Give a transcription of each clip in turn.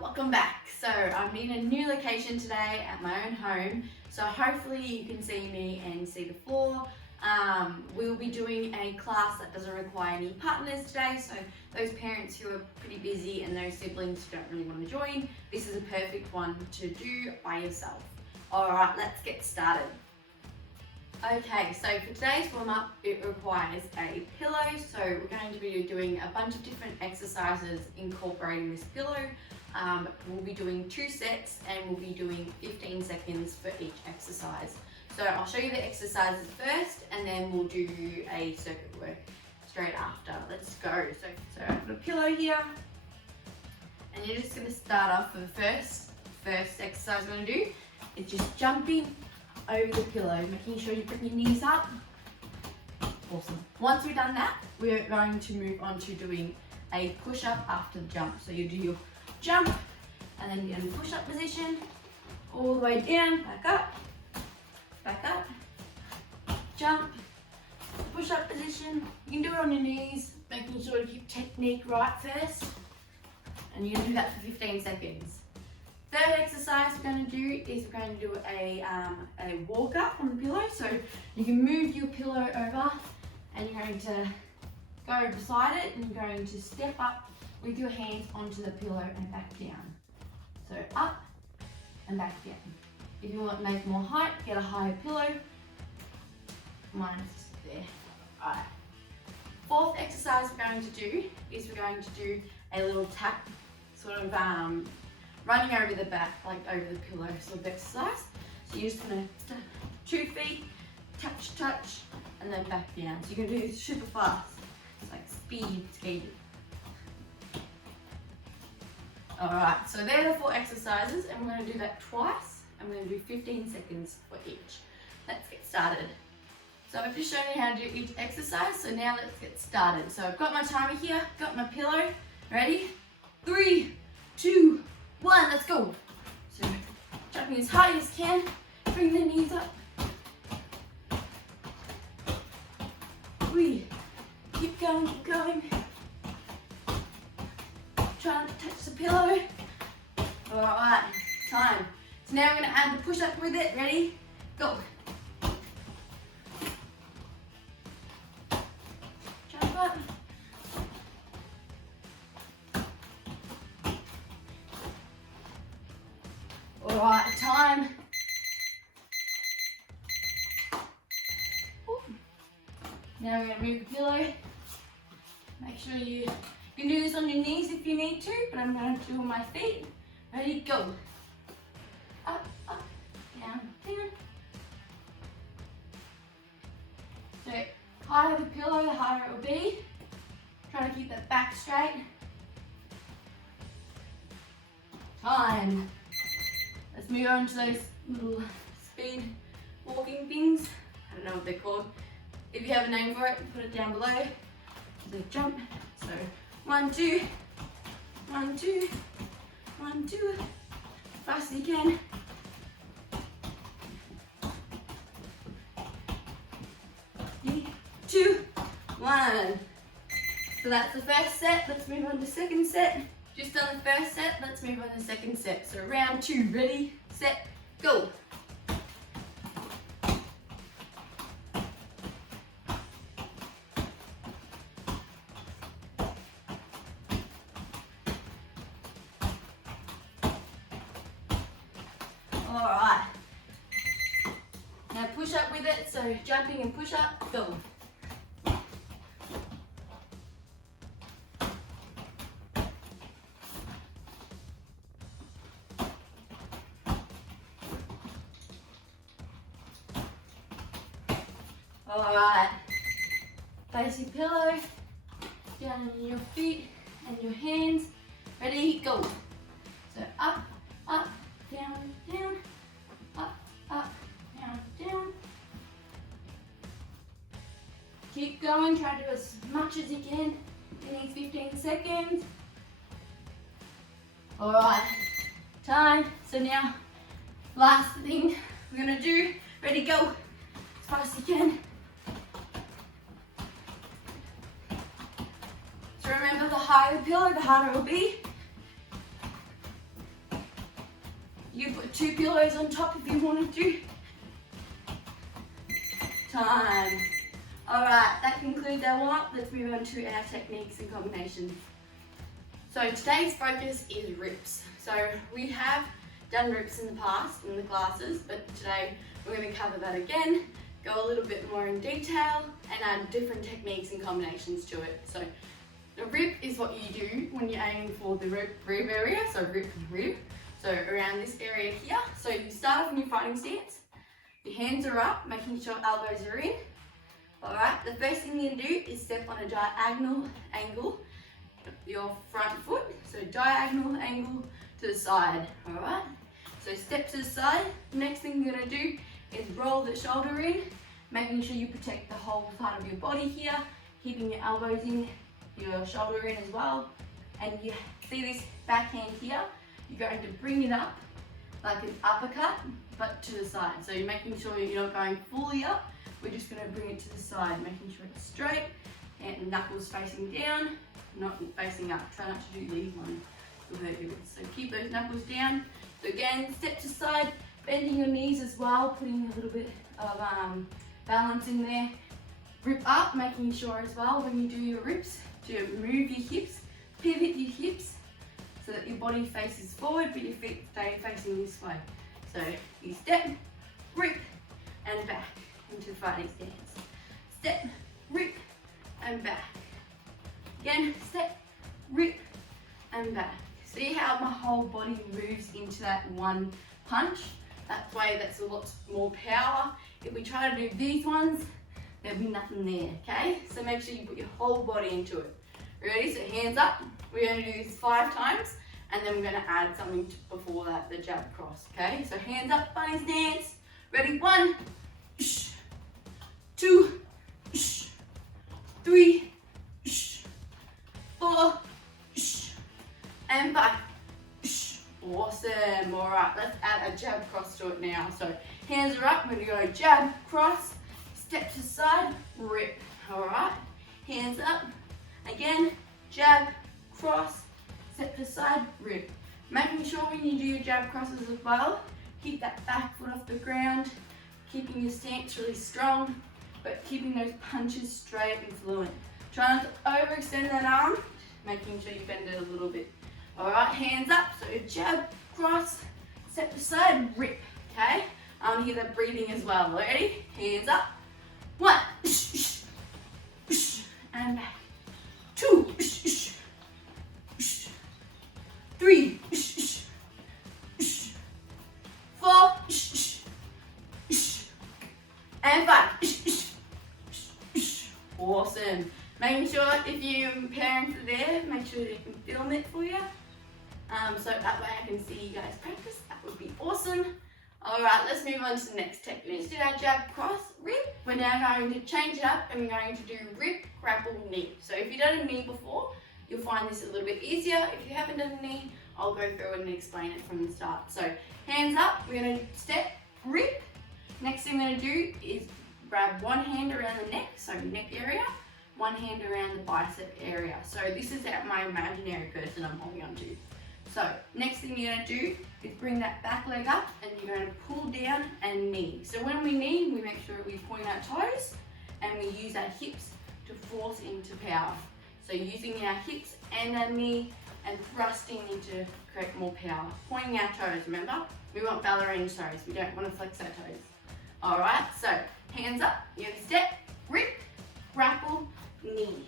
Welcome back. So I'm in a new location today at my own home. So hopefully you can see me and see the floor. We'll be doing a class that doesn't require any partners today. So those parents who are pretty busy and those siblings who don't really want to join, this is a perfect one to do by yourself. All right, let's get started. Okay, so for today's warm-up, it requires a pillow. So we're going to be doing a bunch of different exercises incorporating this pillow. We'll be doing 2 sets and we'll be doing 15 seconds for each exercise. So I'll show you the exercises first and then we'll do a circuit work straight after. Let's go. So I've got a pillow here and you're just going to start off with the first exercise we're going to do. It's just jumping over the pillow, making sure you put your knees up. Awesome. Once we've done that, we're going to move on to doing a push-up after the jump. So you do your jump and then you're in push-up position, all the way down, back up, jump, push-up position. You can do it on your knees, making sure to keep technique right first. And you're going to do that for 15 seconds. Third exercise we're going to do is we're going to do a walk up on the pillow. So you can move your pillow over and you're going to go beside it and you're going to step up with your hands onto the pillow and back down. So up and back down. If you want to make more height, get a higher pillow. Mine's just there. Alright. Fourth exercise we're going to do is we're going to do a little tap, sort of running over the back, like over the pillow sort of exercise. So you're just gonna 2 feet, touch, and then back down. So you're gonna do this super fast. It's like speed skating. Alright, so they're the 4 exercises and we're gonna do that twice and we're gonna do 15 seconds for each. Let's get started. So I've just shown you how to do each exercise, so now let's get started. So I've got my timer here, got my pillow, ready? 3, 2, 1, let's go. So jumping as high as you can, bring the knees up. Keep going. Trying to touch the pillow. Alright, time. So now we're going to add the push up with it. Ready? Go. Jump up. Alright, time. Ooh. Now we're going to move the pillow. Make sure you can do this on your knees if you need to, but I'm going to do it on my feet. Ready, go. Up, down. So, higher the pillow, the higher it will be. Try to keep that back straight. Time. Let's move on to those little speed walking things. I don't know what they're called. If you have a name for it, put it down below. So jump. So 1, 2, 1, 2, 1, 2. Fast as you can. 3, 2, 1. So that's the first set. Let's move on to the second set. Just done the first set, let's move on to the second set. So round 2, ready, set, go. Alright. Now push up with it, so jumping and push up, go. Alright, place your pillow down on your feet and your hands. Ready, go. So up, down, up, down. Keep going, try to do as much as you can in these 15 seconds. Alright, time. So now, last thing we're gonna do. Ready, go. As fast as you can. So remember, the higher the pillow, the harder it will be. You can put 2 pillows on top if you wanted to. Time. Alright, that concludes our warm-up. Let's move on to our techniques and combinations. So today's focus is rips. So we have done rips in the past in the classes, but today we're going to cover that again, go a little bit more in detail and add different techniques and combinations to it. So the rip is what you do when you're aiming for the rib area, so rip and rib. So around this area here. So you start off in your fighting stance, your hands are up, making sure elbows are in. Alright, the first thing you do is step on a diagonal angle, your front foot, so diagonal angle to the side, alright? So step to the side, next thing you're going to do is roll the shoulder in, making sure you protect the whole part of your body here, keeping your elbows in, your shoulder in as well, and you see this backhand here, you're going to bring it up like an uppercut, but to the side. So you're making sure you're not going fully up, we're just going to bring it to the side, making sure it's straight, and knuckles facing down, not facing up. Try not to do these ones, it'll hurt you. So keep those knuckles down. So again, step to side, bending your knees as well, putting a little bit of balance in there. Rip up, making sure as well when you do your rips to move your hips, pivot your hips so that your body faces forward but your feet stay facing this way. So you step, rip, and back into fighting stance. Step, rip, and back. Again, step, rip, and back. See how my whole body moves into that one punch? That way that's a lot more power. If we try to do these ones, there'll be nothing there, okay? So make sure you put your whole body into it. Ready? So hands up. We're going to do this 5 times, and then we're going to add something before that, the jab cross, okay? So hands up, fighting stance. Ready? 1, 2, 3, 4, and 5. Awesome. All right, let's add a jab cross to it now. So hands are up. We're going to go jab, cross, step to side, rip. All right, hands up. Again, jab, cross, step to side, rip. Making sure when you do your jab crosses as well, keep that back foot off the ground, keeping your stance really strong, but keeping those punches straight and fluent. Try not to overextend that arm, making sure you bend it a little bit. All right, hands up. So jab, cross, step to side, rip. Okay. I want to hear that breathing as well. Ready? Hands up. 1, and back. 2, 3, 4, and 5. Awesome. Making sure if your parents are there, make sure they can film it for you. So that way I can see you guys practice. That would be awesome. Alright, let's move on to the next technique. Let's do our jab, cross, rip. We're now going to change it up and we're going to do rip, grapple, knee. So if you've done a knee before, you'll find this a little bit easier. If you haven't done a knee, I'll go through and explain it from the start. So hands up, we're going to step, rip. Next thing we're going to do is grab one hand around the neck, so neck area, one hand around the bicep area. So this is my imaginary person I'm holding on to. So next thing you're going to do is bring that back leg up and you're going to pull down and knee. So when we knee, we make sure we point our toes and we use our hips to force into power. So using our hips and our knee and thrusting into create more power. Pointing our toes, remember? We want ballerina toes, we don't want to flex our toes. Alright, so hands up, you're going to step, rip, grapple, knee.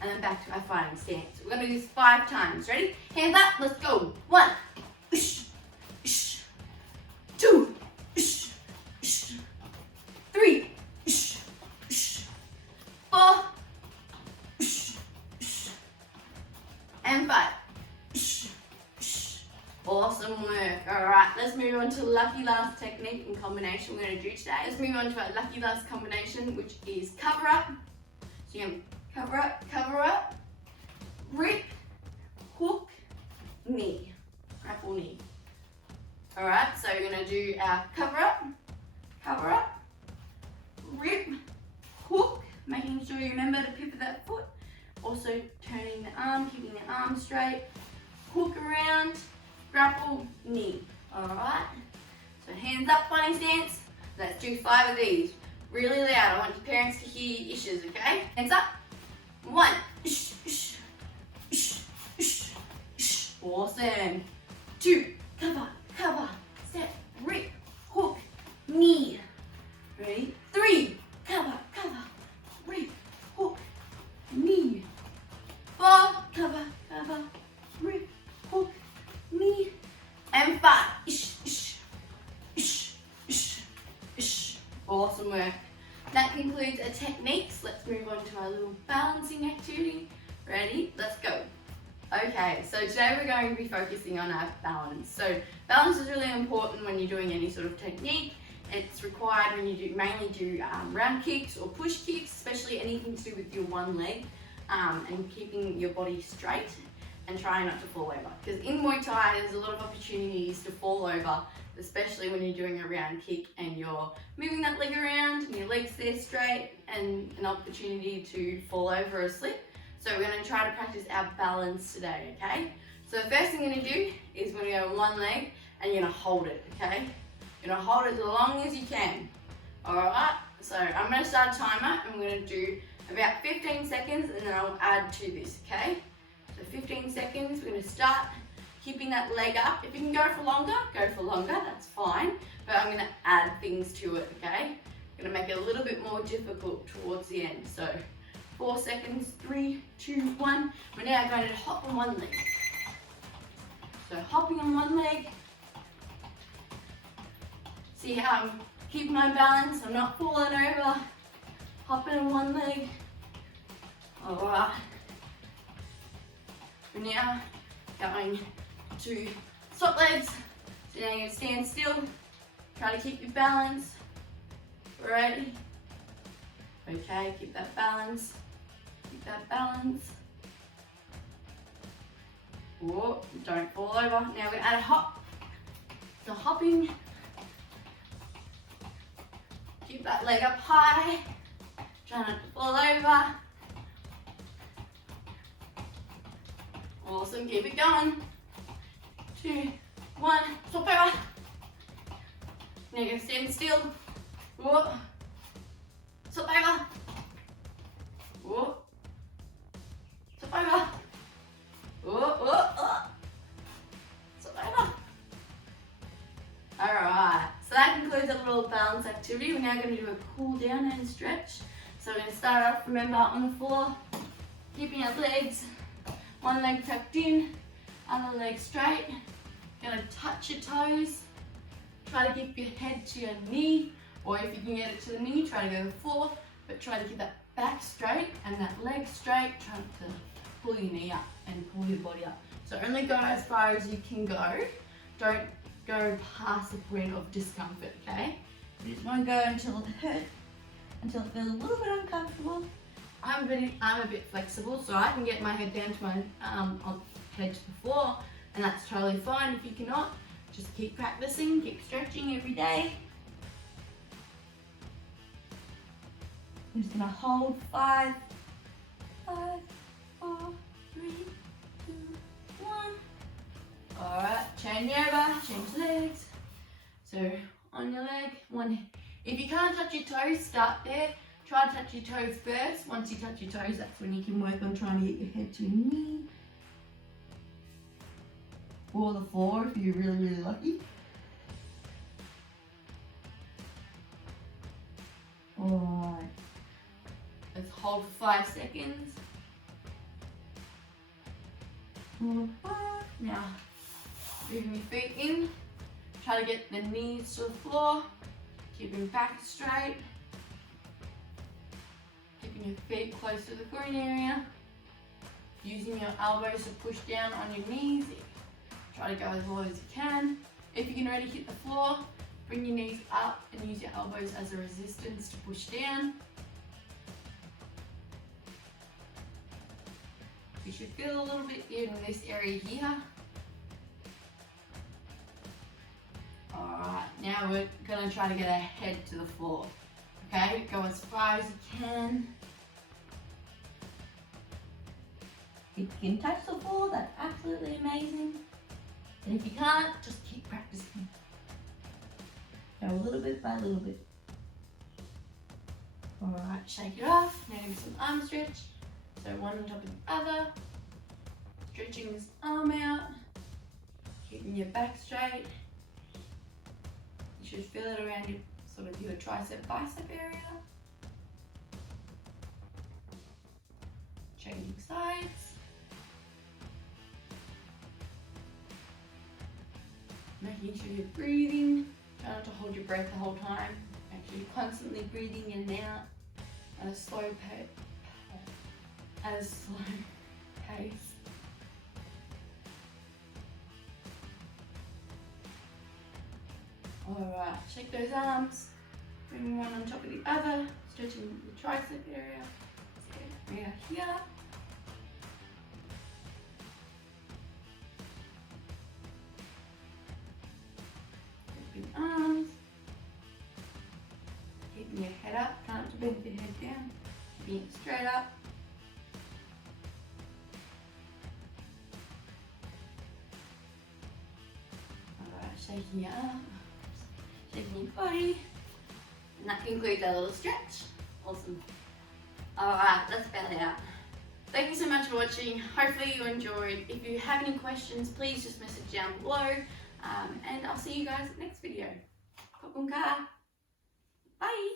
And then back to our fighting stance. We're going to do this 5 times. Ready? Hands up, let's go. 1, 2, 3, 4, and 5. Awesome work. Alright, let's move on to lucky last technique and combination we're going to do today. Let's move on to our lucky last combination, which is cover up. So you're going to cover up, rip, hook, knee, grapple, knee. Alright, so we're going to do our cover up, rip, hook, making sure you remember to pivot that foot, also turning the arm, keeping the arm straight, hook around, grapple, knee. Alright, so hands up, fighting stance. Let's do 5 of these. Really loud. I want your parents to hear your issues, okay? Hands up. 1. Awesome. 2. Cover, cover, step, rip, hook, knee. Ready? 3. Cover, cover, rip, hook, knee. 4. Cover, cover, rip, hook, knee. And 5. Awesome work. That concludes our techniques. Let's move on to our little balancing activity. Ready? Let's go. Okay, so today we're going to be focusing on our balance. So balance is really important when you're doing any sort of technique. It's required when you mainly do round kicks or push kicks, especially anything to do with your one leg, and keeping your body straight and trying not to fall over. Because in Muay Thai, there's a lot of opportunities to fall over, especially when you're doing a round kick and you're moving that leg around and your legs there straight, and an opportunity to fall over or slip. So we're going to try to practice our balance today, okay? So the first thing you're going to do is we're going to go one leg and you're going to hold it, okay? You're going to hold it as long as you can. Alright, so I'm going to start a timer and we're going to do about 15 seconds and then I'll add to this, okay? So 15 seconds, we're going to start keeping that leg up. If you can go for longer, that's fine. But I'm going to add things to it, okay? I'm going to make it a little bit more difficult towards the end. So 4 seconds, 3, 2, 1. We're now going to hop on one leg. So hopping on one leg. See how I'm keeping my balance, I'm not falling over. Hopping on one leg. Alright. We're now going to swap legs. So now you're going to stand still. Try to keep your balance. Ready? Okay, keep that balance. Keep that balance. Whoa, don't fall over. Now we're going to add a hop. So hopping. Keep that leg up high. Try not to fall over. Awesome, keep it going. 2, 1, swap over. Now you're going to stand still. Whoa. Swap over. Whoa. Swap over. Whoa, whoa, whoa. Swap over. Alright, so that concludes our little balance activity. We're now going to do a cool down and stretch. So we're going to start off, remember, on the floor, keeping our legs, one leg tucked in, other leg straight. Going to touch your toes. Try to keep your head to your knee, or if you can get it to the knee, try to go to the floor, but try to keep that back straight and that leg straight. Try not to pull your knee up and pull your body up. So only go as far as you can go. Don't go past the point of discomfort, okay? You just want to go until it hurts, until it feels a little bit uncomfortable. I'm a bit flexible, so I can get my head down to my head to the floor, and that's totally fine. If you cannot, just keep practicing, keep stretching every day. I'm just gonna hold 5, 4, 3, 2, 1. All right, change over, change legs. So on your leg, one. If you can't touch your toes, start there. Try to touch your toes first. Once you touch your toes, that's when you can work on trying to get your head to your knee. Or the floor if you're really, really lucky. Alright. Let's hold for 5 seconds. 4, 5. Now, moving your feet in. Try to get the knees to the floor. Keeping back straight. Keeping your feet close to the groin area. Using your elbows to push down on your knees. Try to go as low as you can. If you can already hit the floor, bring your knees up and use your elbows as a resistance to push down. You should feel a little bit in this area here. Alright, now we're going to try to get our head to the floor. Okay, go as far as you can. If you can touch the floor, that's absolutely amazing. And if you can't, just keep practicing. Just go a little bit by little bit. Alright, shake it off. Now give me some arm stretch. So one on top of the other. Stretching this arm out. Keeping your back straight. You should feel it around your sort of your tricep bicep area. Changing sides. Making sure you're breathing. Try not to hold your breath the whole time. Make sure you're constantly breathing in and out at a slow pace. Alright, shake those arms. Bring one on top of the other. Stretching the tricep area. We are here. Open arms. Keeping your head up. Try not to bend your head down. Keeping it straight up. Alright, shaking your arms. Shaking your body. And that concludes our little stretch. Awesome. Alright, that's about it out. Thank you so much for watching. Hopefully you enjoyed. If you have any questions, please just message down below. And I'll see you guys next video. Bye.